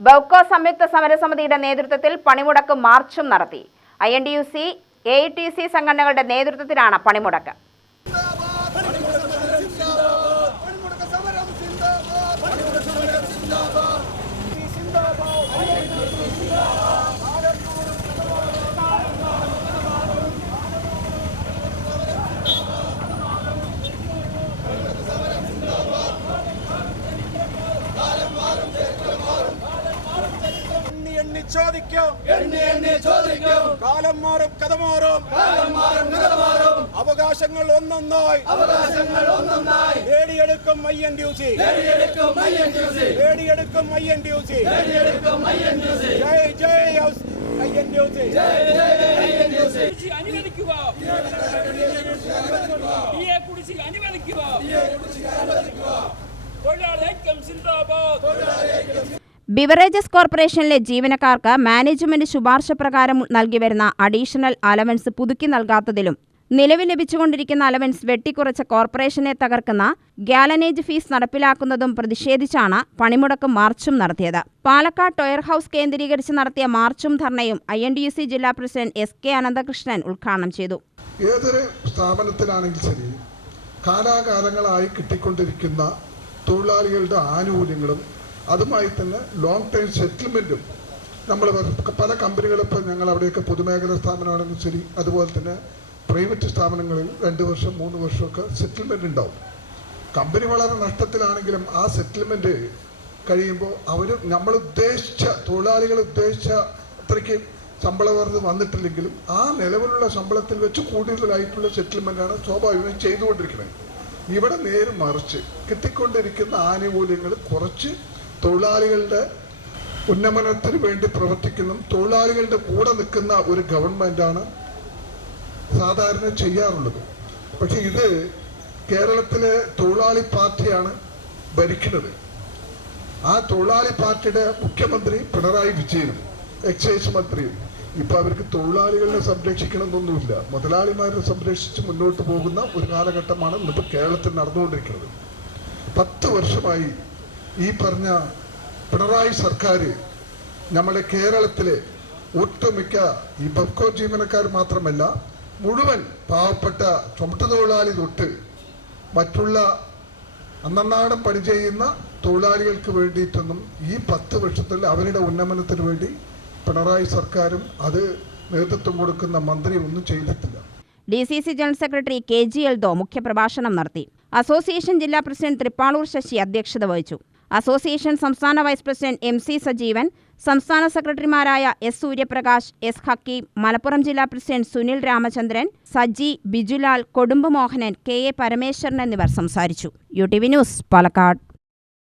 ബൗക്കോ സംയുക്ത സമരസമിതിയുടെ നേതൃത്വത്തിൽ പണിമുടക്ക് മാർച്ചും നടത്തി. INTUC, AITC സംഘടനകളുടെ നേതൃത്വത്തിലാണ് പണിമുടക്ക്. കാലം മാറും കഥ മാറും അവകാശങ്ങൾ ഒന്നൊന്നായി നേടിയെടുക്കും INTUC. ജയ് ജയ് INTUC. ബിവറേജസ് കോർപ്പറേഷനിലെ ജീവനക്കാർക്ക് മാനേജ്മെന്റ് ശുപാർശ പ്രകാരം നൽകിവരുന്ന അഡീഷണൽ അലവൻസ് പുതുക്കി നൽകാത്തതിലും നിലവിൽ ലഭിച്ചുകൊണ്ടിരിക്കുന്ന അലവൻസ് വെട്ടിക്കുറച്ച കോർപ്പറേഷനെ തകർക്കുന്ന ഗ്യാലനേജ് ഫീസ് നടപ്പിലാക്കുന്നതും പ്രതിഷേധിച്ചാണ് പണിമുടക്കും മാർച്ചും നടത്തിയത്. പാലക്കാട് ടൊയർ ഹൌസ് കേന്ദ്രീകരിച്ച് നടത്തിയ മാർച്ചും ധർണയും INTUC ജില്ലാ പ്രസിഡന്റ് SK അനന്തകൃഷ്ണൻ ഉദ്ഘാടനം ചെയ്തു. ഏതൊരു സ്ഥാപനത്തിലാണെങ്കിൽ ശരി, കാലാകാലങ്ങളായി കിട്ടിക്കൊണ്ടിരിക്കുന്ന തൊഴിലാളികളുടെ ആനുകൂല്യങ്ങളും അതുമായി തന്നെ ലോങ് ടൈം സെറ്റിൽമെൻറ്റും നമ്മൾ പല കമ്പനികളും ഇപ്പോൾ ഞങ്ങൾ അവിടെയൊക്കെ പൊതുമേഖലാ സ്ഥാപനമാണെങ്കിൽ ശരി, അതുപോലെ തന്നെ പ്രൈവറ്റ് സ്ഥാപനങ്ങളിൽ 2 വർഷം 3 വർഷമൊക്കെ സെറ്റിൽമെൻറ്റ് ഉണ്ടാവും. കമ്പനി വളരെ നഷ്ടത്തിലാണെങ്കിലും ആ സെറ്റിൽമെൻറ്റ് കഴിയുമ്പോൾ നമ്മൾ ഉദ്ദേശിച്ച തൊഴിലാളികൾ ഉദ്ദേശിച്ച അത്രയ്ക്ക് ശമ്പള വർദ്ധന വന്നിട്ടില്ലെങ്കിലും ആ നിലവിലുള്ള ശമ്പളത്തിൽ വെച്ച് കൂടുതലായിട്ടുള്ള സെറ്റിൽമെൻറ്റാണ് സ്വാഭാവികമായും ചെയ്തുകൊണ്ടിരിക്കുന്നത്. ഇവിടെ നേരെ മറിച്ച് കിട്ടിക്കൊണ്ടിരിക്കുന്ന ആനുകൂല്യങ്ങൾ കുറച്ച് തൊഴിലാളികളുടെ ഉന്നമനത്തിന് വേണ്ടി പ്രവർത്തിക്കുന്ന തൊഴിലാളികളുടെ കൂടെ നിൽക്കുന്ന ഒരു ഗവൺമെൻറ്റാണ് സാധാരണ ചെയ്യാറുള്ളത്. പക്ഷെ ഇത് കേരളത്തിലെ തൊഴിലാളി പാർട്ടിയാണ് ഭരിക്കുന്നത്. ആ തൊഴിലാളി പാർട്ടിയുടെ മുഖ്യമന്ത്രി പിണറായി വിജയനും എക്സൈസ് മന്ത്രിയും ഇപ്പം അവർക്ക് തൊഴിലാളികളെ സംരക്ഷിക്കണമെന്നൊന്നുമില്ല, മുതലാളിമാരെ സംരക്ഷിച്ച് മുന്നോട്ട് പോകുന്ന ഒരു കാലഘട്ടമാണ് ഇന്നിപ്പോൾ കേരളത്തിൽ നടന്നുകൊണ്ടിരിക്കുന്നത്. 10 വർഷമായി ഈ പറഞ്ഞ പിണറായി സർക്കാർ നമ്മുടെ കേരളത്തിലെ ഒട്ടുമിക്ക ഈ ബഫ്കോ ജീവനക്കാർ മാത്രമല്ല, മുഴുവൻ പാവപ്പെട്ട ചുമട്ടുതൊഴിലാളി തൊട്ട് മറ്റുള്ള അന്നന്നാടൻ പണി ചെയ്യുന്ന തൊഴിലാളികൾക്ക് വേണ്ടിയിട്ടൊന്നും ഈ 10 വർഷത്തിൽ അവരുടെ ഉന്നമനത്തിന് വേണ്ടി പിണറായി സർക്കാരും അത് നേതൃത്വം കൊടുക്കുന്ന മന്ത്രിയും ഒന്നും ചെയ്തിട്ടില്ല. DCC general secretary KG Eldho മുഖ്യപ്രഭാഷണം നടത്തി. അസോസിയേഷൻ ജില്ലാ പ്രസിഡന്റ് തൃപ്പാളൂർ ശശി അധ്യക്ഷത വഹിച്ചു. അസോസിയേഷൻ സംസ്ഥാന വൈസ് പ്രസിഡന്റ് MC സജീവൻ, സംസ്ഥാന സെക്രട്ടറിമാരായ S സൂര്യപ്രകാശ്, S ഹക്കീം, മലപ്പുറം ജില്ലാ പ്രസിഡന്റ് സുനിൽ രാമചന്ദ്രൻ, സജി, ബിജുലാൽ, കൊടുമ്പ് മോഹനൻ, KA പരമേശ്വരൻ എന്നിവർ സംസാരിച്ചു. UTV news, Palakkad.